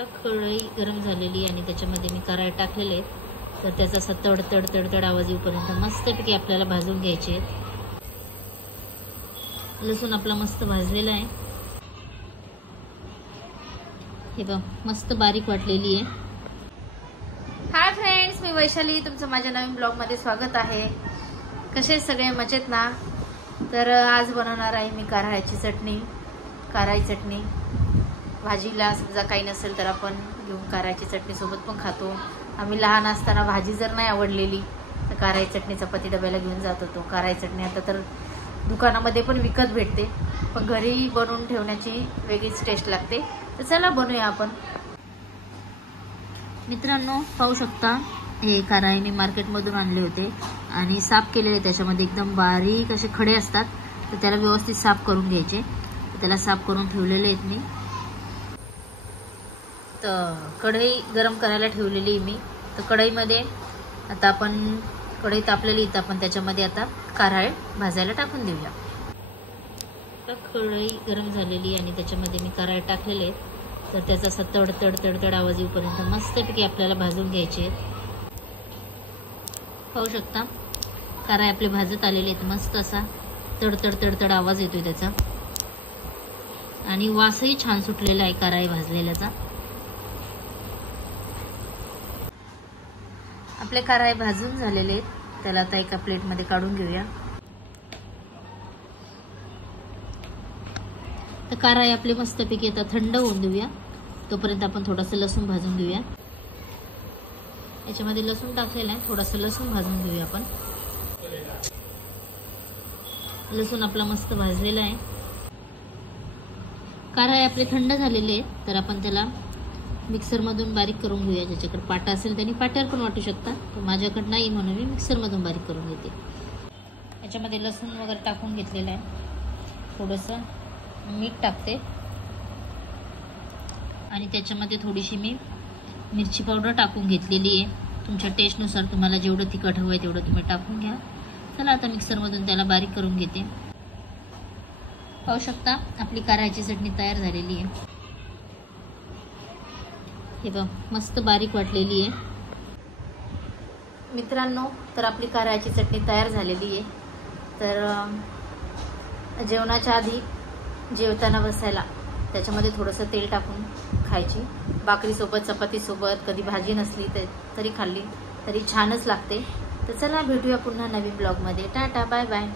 आता कढई गरम झालेली आणि त्याच्यामध्ये मी कराय टाकलेले आहेत. तर त्याचा असा तड तड तड तड आवाज येऊपर्यंत मस्तपैकी आपल्याला भाजून घ्यायचे आहेत. लसूण आपला मस्त भाजलेला आहे. हे बघ मस्त बारीक वाटलेली आहे. हाय फ्रेंड्स, मी वैशाली, तुमचं माझ्या नवीन ब्लॉगमध्ये स्वागत आहे. कसे सगळे मजेत ना? तर आज बनवणार आहे मी कारळ्याची चटणी. कारळी चटणी भाजीला समजा काही नसेल तर आपण घेऊन कारळ्याची चटणी सोबत पण खातो. आम्ही लहान असताना भाजी जर नाही आवडलेली तर कारळी चटणी चपाती डब्याला घेऊन जात होतो. कारळी चटणी आता तर दुकानामध्ये पण विकत भेटते, पण घरी बनवून ठेवण्याची वेगळीच टेस्ट लागते. तर चला बनवूया आपण. मित्रांनो पाहू शकता, हे कारळे मी मार्केटमधून आणले होते आणि साफ केलेले. त्याच्यामध्ये एकदम बारीक असे खडे असतात, तर त्याला व्यवस्थित साफ करून घ्यायचे. त्याला साफ करून ठेवलेले आहेत मी. तर कढई गरम करायला ठेवलेली मी. तर कढईमध्ये आता आपण कढई तापलेली, तर आपण त्याच्यामध्ये आता कारळे भाजायला टाकून देऊया. तर कढई गरम झालेली आणि त्याच्यामध्ये मी कारळे टाकलेले आहेत. तर त्याचा असा तड तड तड तड आवाज येऊपर्यंत मस्तपैकी आपल्याला भाजून घ्यायचे आहेत. पाहू शकता कारळे आपले भाजत आलेले आहेत. मस्त असा तड तड तड तड आवाज येतोय त्याचा, आणि वासही छान सुटलेला आहे कारळे भाजलेल्याचा. आपले कारळे भाजून झालेले आहेत. त्याला आता एका प्लेटमध्ये काढून घेऊया. तर कारळे आपले मस्तपैकी आता थंड होऊन देऊया. तोपर्यंत आपण थोडंसं लसूण भाजून घेऊया. याच्यामध्ये लसूण टाकलेलं आहे, थोडंसं लसूण भाजून घेऊया आपण. लसूण आपला मस्त भाजलेला आहे. कारळे आपले थंड झालेले आहेत, तर आपण त्याला मिक्सरमधून बारीक करून घेऊया. ज्याच्याकडे पाटा असेल त्यांनी पाट्यावर पण वाटू शकता, पण माझ्याकडे नाही म्हणून मी मिक्सरमधून बारीक करून घेते. याच्यामध्ये लसूण वगैरे टाकून घेतलेलं आहे. थोडंसं मीठ टाकते आणि त्याच्यामध्ये थोडीशी मी मिरची पावडर टाकून घेतलेली आहे. तुमच्या टेस्टनुसार तुम्हाला जेवढं तिखट हवं आहे तेवढं तुम्ही टाकून घ्या. चला आता मिक्सरमधून त्याला बारीक करून घेते. पाहू शकता आपली कारळ्याची चटणी तयार झालेली आहे. हे बघ मस्त बारीक वाटलेली आहे. मित्रांनो, तर आपली कारळ्याची चटणी तयार झालेली आहे. तर जेवणाच्या आधी जेवताना बसायला त्याच्यामध्ये थोडंसं तेल टाकून खायची. भाकरीसोबत, चपातीसोबत, कधी भाजी नसली तरी खाल्ली तरी छानच लागते. तर चला भेटूया पुन्हा नवीन ब्लॉगमध्ये. Tata, bye bye.